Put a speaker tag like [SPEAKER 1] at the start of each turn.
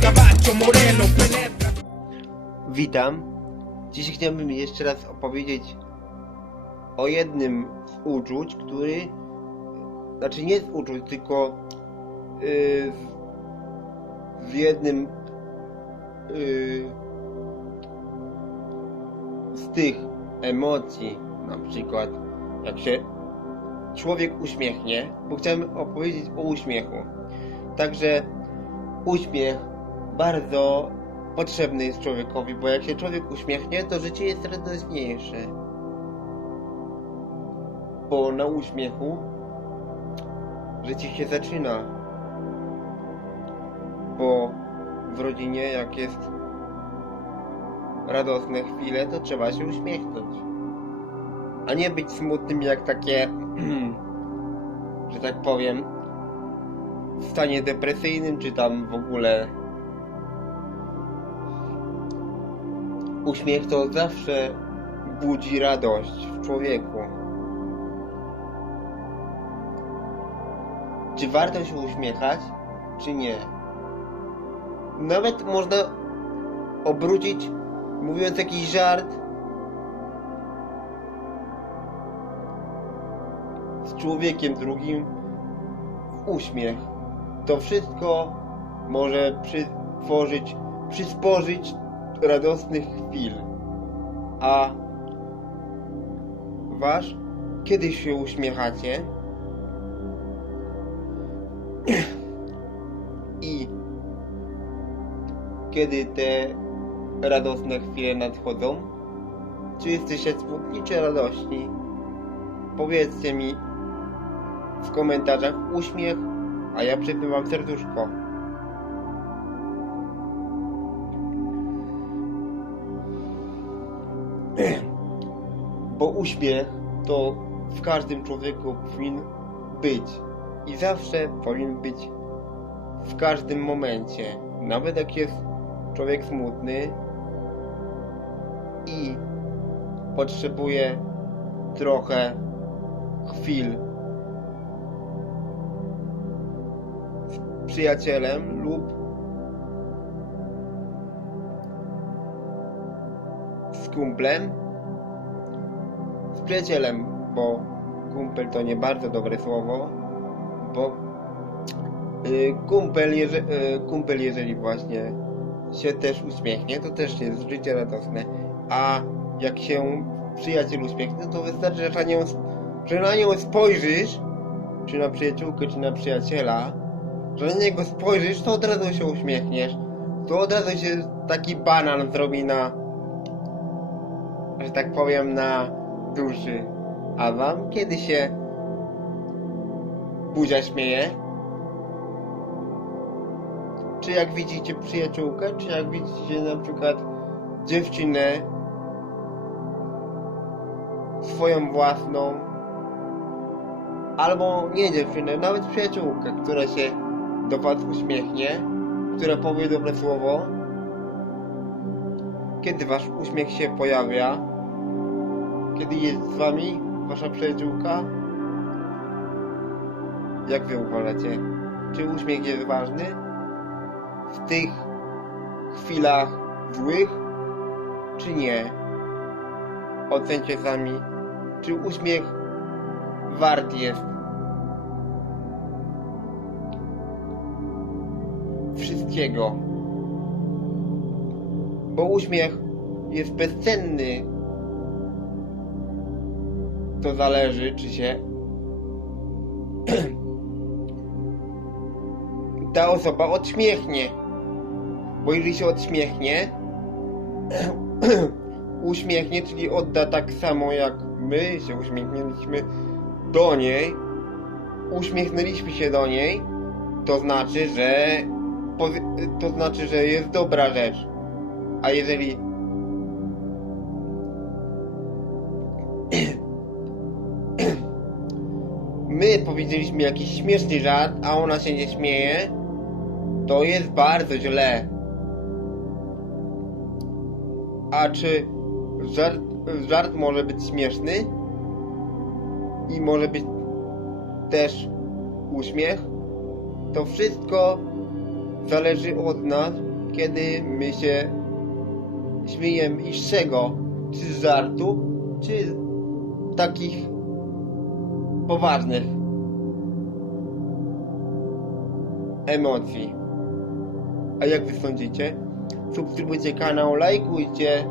[SPEAKER 1] caballo moreno.
[SPEAKER 2] Witam. Dziś chciałbym jeszcze raz opowiedzieć o jednym z uczuć, który. Znaczy nie z uczuć, tylko yy, z, z jednym yy, z tych emocji, na przykład jak się człowiek uśmiechnie, bo chciałem opowiedzieć o uśmiechu. Także uśmiech bardzo potrzebny jest człowiekowi, bo jak się człowiek uśmiechnie, to życie jest radośniejsze. Bo na uśmiechu życie się zaczyna. Bo w rodzinie, jak jest radosne chwile, to trzeba się uśmiechnąć. A nie być smutnym jak takie, że tak powiem, w stanie depresyjnym, czy tam w ogóle Uśmiech to zawsze budzi radość w człowieku. Czy warto się uśmiechać, czy nie? Nawet można obrócić, mówiąc jakiś żart, z człowiekiem drugim w uśmiech. To wszystko może przytworzyć, przysporzyć radosnych chwil. A wasz, kiedy się uśmiechacie i kiedy te radosne chwile nadchodzą, czy jesteście smutni, czy radośni? Powiedzcie mi w komentarzach uśmiech, a ja przypływam serduszko. Bo uśmiech to w każdym człowieku powinien być. I zawsze powinien być w każdym momencie. Nawet jak jest człowiek smutny i potrzebuje trochę chwil przyjacielem lub z kumplem, z przyjacielem, bo kumpel to nie bardzo dobre słowo, bo y, kumpel, jeże, y, kumpel jeżeli właśnie się też uśmiechnie, to też jest życie radosne, a jak się przyjaciel uśmiechnie, to wystarczy, że na nią, że na nią spojrzysz, czy na przyjaciółkę, czy na przyjaciela, że na niego spojrzysz, to od razu się uśmiechniesz, to od razu się taki banan zrobi na że tak powiem, na duszy. A wam kiedy się buzia śmieje? Czy jak widzicie przyjaciółkę, czy jak widzicie na przykład dziewczynę swoją własną, albo nie dziewczynę, nawet przyjaciółkę, która się do was uśmiechnie, która powie dobre słowo, kiedy wasz uśmiech się pojawia? Kiedy jest z wami wasza przyjaciółka? Jak wy uważacie? Czy uśmiech jest ważny? W tych chwilach złych? Czy nie? Ocencie sami, czy uśmiech wart jest wszystkiego bo uśmiech jest bezcenny. To zależy, czy się ta osoba odśmiechnie. Bo jeżeli się odśmiechnie, uśmiechnie, czyli odda tak samo jak my się uśmiechnęliśmy do niej, uśmiechnęliśmy się do niej, to znaczy, że to znaczy, że jest dobra rzecz. A jeżeli my powiedzieliśmy jakiś śmieszny żart, a ona się nie śmieje, to jest bardzo źle. A czy żart, żart może być śmieszny? I może być też uśmiech? To wszystko zależy od nas, kiedy my się śmiejemy i z czego? Czy z żartu, czy takich poważnych emocji. A jak wy sądzicie? Subskrybujcie kanał, lajkujcie,